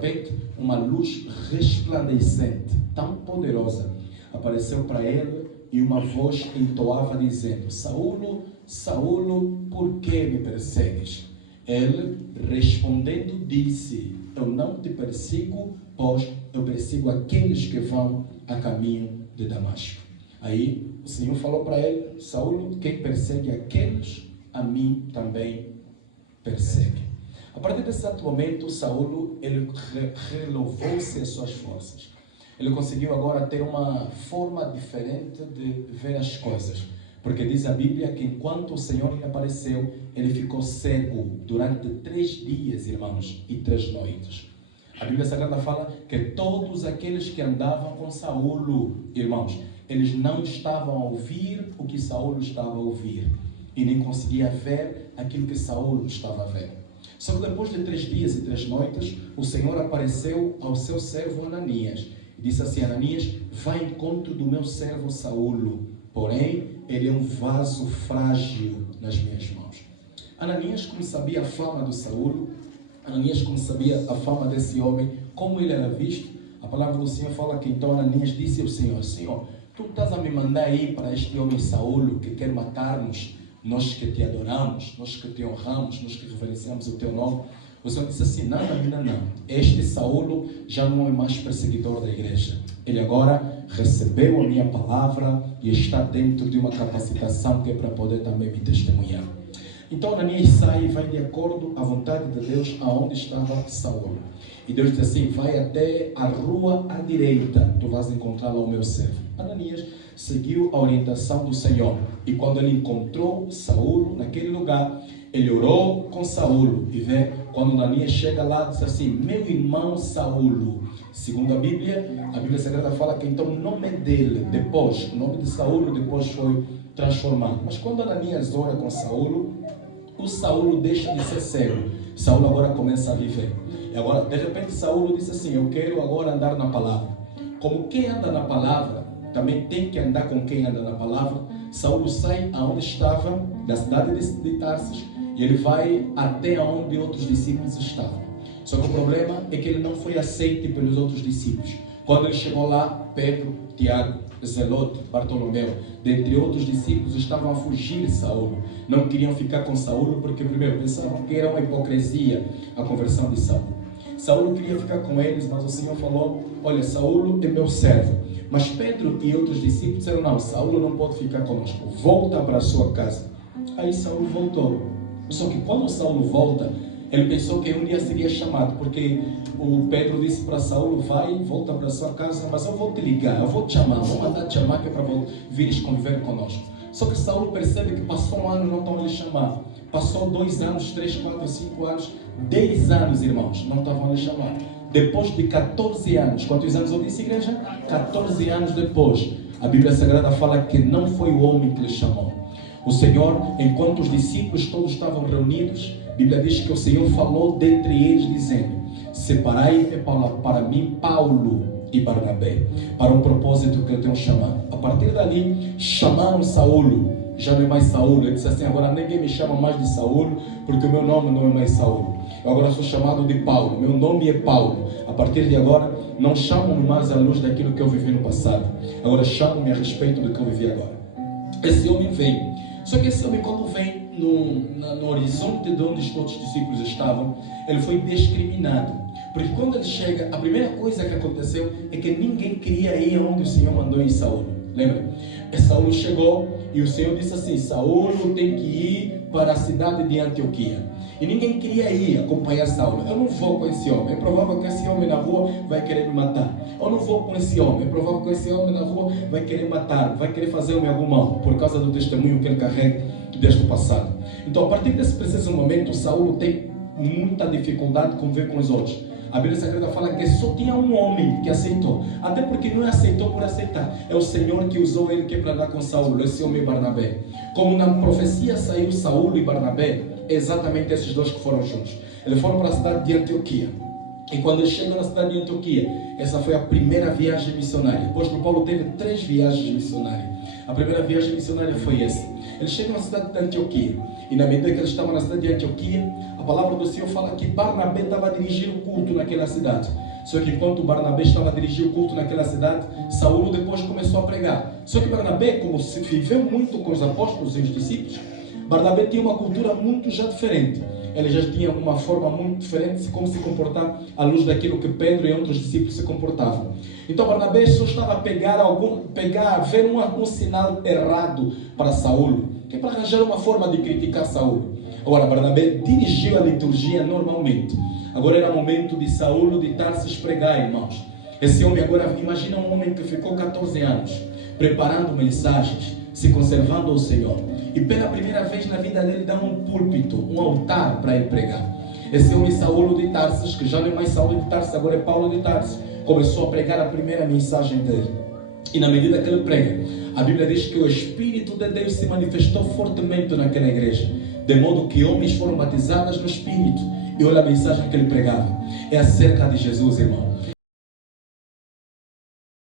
repente, uma luz resplandecente, tão poderosa, apareceu para ele e uma voz entoava dizendo: Saulo, Saulo, por que me persegues? Ele, respondendo, disse: eu não te persigo, pois eu persigo aqueles que vão a caminho de Damasco. Aí o Senhor falou para ele: Saulo, quem persegue aqueles, a mim também persegue. A partir desse exato momento, Saulo, ele renovou-se as suas forças. Ele conseguiu agora ter uma forma diferente de ver as coisas. Porque diz a Bíblia que enquanto o Senhor lhe apareceu, ele ficou cego durante 3 dias, irmãos, e 3 noites. A Bíblia Sagrada fala que todos aqueles que andavam com Saulo, irmãos, eles não estavam a ouvir o que Saulo estava a ouvir. E nem conseguia ver aquilo que Saulo estava a ver. Só que depois de 3 dias e 3 noites, o Senhor apareceu ao seu servo Ananias. E disse assim: Ananias, vá ao encontro do meu servo Saulo. Porém, ele é um vaso frágil nas minhas mãos. Ananias, como sabia a fama do Saulo, Ananias, como sabia a fama desse homem, como ele era visto, a palavra do Senhor fala que então Ananias disse ao Senhor: Senhor, tu estás a me mandar ir para este homem Saulo que quer matar-nos, nós que te adoramos, nós que te honramos, nós que reverenciamos o teu nome. O Senhor disse assim: não, não. Este Saulo já não é mais perseguidor da igreja. Ele agora recebeu a minha palavra e está dentro de uma capacitação que é para poder também me testemunhar. Então Ananias sai e vai de acordo à vontade de Deus aonde estava Saulo. E Deus diz assim: vai até a rua à direita, tu vais encontrar lá o meu servo. Ananias seguiu a orientação do Senhor. E quando ele encontrou Saulo naquele lugar, ele orou com Saulo. E vê, quando Ananias chega lá, diz assim: meu irmão Saulo. Segundo a Bíblia Sagrada fala que então o nome dele, depois, o nome de Saulo depois foi transformado. Mas quando Ananias ora com Saulo, o Saulo deixa de ser cego. Saulo agora começa a viver. E agora, de repente, Saulo disse assim: eu quero agora andar na palavra. Como quem anda na palavra, também tem que andar com quem anda na palavra. Saulo sai aonde estava, da cidade de Tarsis, e ele vai até onde outros discípulos estavam. Só que o problema é que ele não foi aceito pelos outros discípulos. Quando ele chegou lá, Pedro, Tiago, Zelote, Bartolomeu, dentre outros discípulos, estavam a fugir de Saulo. Não queriam ficar com Saulo porque, primeiro, pensavam que era uma hipocrisia a conversão de Saulo. Saulo queria ficar com eles, mas o Senhor falou: olha, Saulo é meu servo. Mas Pedro e outros discípulos disseram: não, Saulo não pode ficar conosco, volta para a sua casa. Aí Saulo voltou. Só que quando Saulo volta, ele pensou que um dia seria chamado, porque o Pedro disse para Saulo: vai, volta para a sua casa, mas eu vou te ligar, eu vou te chamar, vou mandar te chamar que é para vires conviver conosco. Só que Saulo percebe que passou 1 ano e não estão a lhe chamar. Passou 2 anos, 3, 4, 5 anos, 10 anos, irmãos, não estavam a lhe chamar. Depois de 14 anos, quantos anos eu disse, igreja? 14 anos depois, a Bíblia Sagrada fala que não foi o homem que lhe chamou. O Senhor, enquanto os discípulos todos estavam reunidos, a Bíblia diz que o Senhor falou dentre eles, dizendo: separai para mim Paulo e Barnabé, para um propósito que eu tenho chamado. A partir dali, chamaram Saulo. Já não é mais Saulo. Ele disse assim: agora ninguém me chama mais de Saulo, porque o meu nome não é mais Saulo. Eu agora sou chamado de Paulo. Meu nome é Paulo. A partir de agora, não chamam-me mais à luz daquilo que eu vivi no passado. Agora chamam-me a respeito do que eu vivi agora. Esse homem vem. Só que esse homem, quando vem no horizonte de onde os outros discípulos estavam, ele foi discriminado. Porque quando ele chega, a primeira coisa que aconteceu é que ninguém queria ir onde o Senhor mandou ir Saulo. Lembra? Saulo chegou e o Senhor disse assim: Saulo tem que ir para a cidade de Antioquia. E ninguém queria ir acompanhar Saulo. Eu não vou com esse homem. É provável que esse homem na rua vai querer me matar. Eu não vou com esse homem. É provável que esse homem na rua vai querer matar, vai querer fazer-me algum mal, por causa do testemunho que ele carrega desde o passado. Então, a partir desse preciso momento, Saulo tem muita dificuldade de conviver com os outros. A Bíblia Sagrada fala que só tinha um homem que aceitou. Até porque não aceitou por aceitar. É o Senhor que usou ele que é para dar com Saulo. Esse homem é Barnabé. Como na profecia saiu Saulo e Barnabé, é exatamente esses dois que foram juntos. Eles foram para a cidade de Antioquia. E quando eles chegam na cidade de Antioquia, essa foi a primeira viagem missionária. O apóstolo Paulo teve 3 viagens missionárias. A primeira viagem missionária foi essa. Eles chegam à cidade de Antioquia. E na medida que eles estavam na cidade de Antioquia, a palavra do Senhor fala que Barnabé estava a dirigir o culto naquela cidade. Só que enquanto Barnabé estava a dirigir o culto naquela cidade, Saulo depois começou a pregar. Só que Barnabé, como se viveu muito com os apóstolos e os discípulos, Barnabé tinha uma cultura muito já diferente. Ele já tinha uma forma muito diferente de como se comportar à luz daquilo que Pedro e outros discípulos se comportavam. Então Barnabé só estava a ver um sinal errado para Saulo, que é para arranjar uma forma de criticar Saulo. Agora Barnabé dirigiu a liturgia normalmente. Agora era momento de Saulo de Tarsis pregar, irmãos. Esse homem agora, imagina um homem que ficou 14 anos preparando mensagens, se conservando ao Senhor. E pela primeira vez na vida dele dá um púlpito, um altar para ele pregar. Esse homem Saulo de Tarsis, que já não é mais Saulo de Tarsis, agora é Paulo de Tarsis, começou a pregar a primeira mensagem dele. E na medida que ele prega, a Bíblia diz que o Espírito de Deus se manifestou fortemente naquela igreja, de modo que homens foram batizados no Espírito. E olha a mensagem que ele pregava, é acerca de Jesus, irmão.